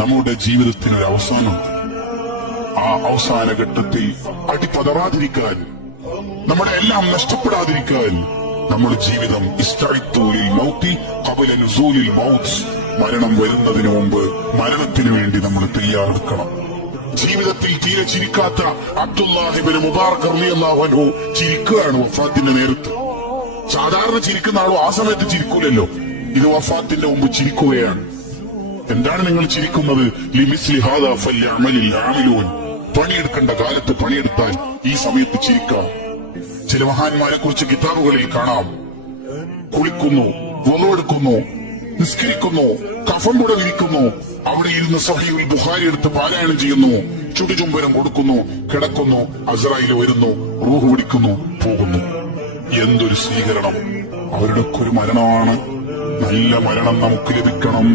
നമ്മുടെ ജീവിതത്തിനൊരു അവസാനമുണ്ട്. ആ അവസാന ഘട്ടത്തിൽ അടിപതറാതിരിക്കാൻ, നമ്മുടെ എല്ലാം നഷ്ടപ്പെടാതിരിക്കാൻ നമ്മുടെ ജീവിതം ഇസ്തഇദ്ദൂലിൽ മൗതി ഖബല നുസൂലിൽ മൗത്ത്, മരണം വരുന്നതിന് മുമ്പ് മരണത്തിന് വേണ്ടി നമ്മൾ തയ്യാറെടുക്കണം. ജീവിതത്തിൽ തീരെ ചിരിക്കാത്ത അബ്ദുല്ലാഹ് ഇബ്നു മുബാറക് റളിയല്ലാഹു അൻഹു ചിരിക്കുകയാണ് വഫാത്തിന്റെ നേരത്ത്. സാധാരണ ചിരിക്കുന്ന ആളോ ആ സമയത്ത് ചിരിക്കൂലല്ലോ, ഇത് വഫാത്തിന്റെ മുമ്പ് ചിരിക്കുകയാണ്. എന്താണ് നിങ്ങൾ ചിരിക്കുന്നത്? ലിമിസ്ലി ഹാദാ ഫല്യഅമലിൽ ആമിലൂൻ, പണിയെടുക്കേണ്ട കാലത്ത് പണിയെടുത്താൽ ഈ സമയത്ത് ചിരിക്കാം. ചില മഹാന്മാരെ കുറിച്ച് കിതാബുകളിൽ കാണാം, കുളിക്കുന്നു, വളുവെടുക്കുന്നു, നിസ്കരിക്കുന്നു, കഫൻ പുടവിരിക്കുന്നു, അവിടെ ഇരുന്ന് സഹീഹുൽ ബുഖാരി എടുത്ത് പാരായണം ചെയ്യുന്നു, ചുടുചുംബനം കൊടുക്കുന്നു, കിടക്കുന്നു, അസ്രായേൽ വരുന്നു, റൂഹ് പിടിക്കുന്നു, പോകുന്നു. എന്തൊരു സ്വീകരണം! അവരുടെ ഒരു മരണമാണ്. നല്ല മരണം നമുക്ക് ലഭിക്കണം.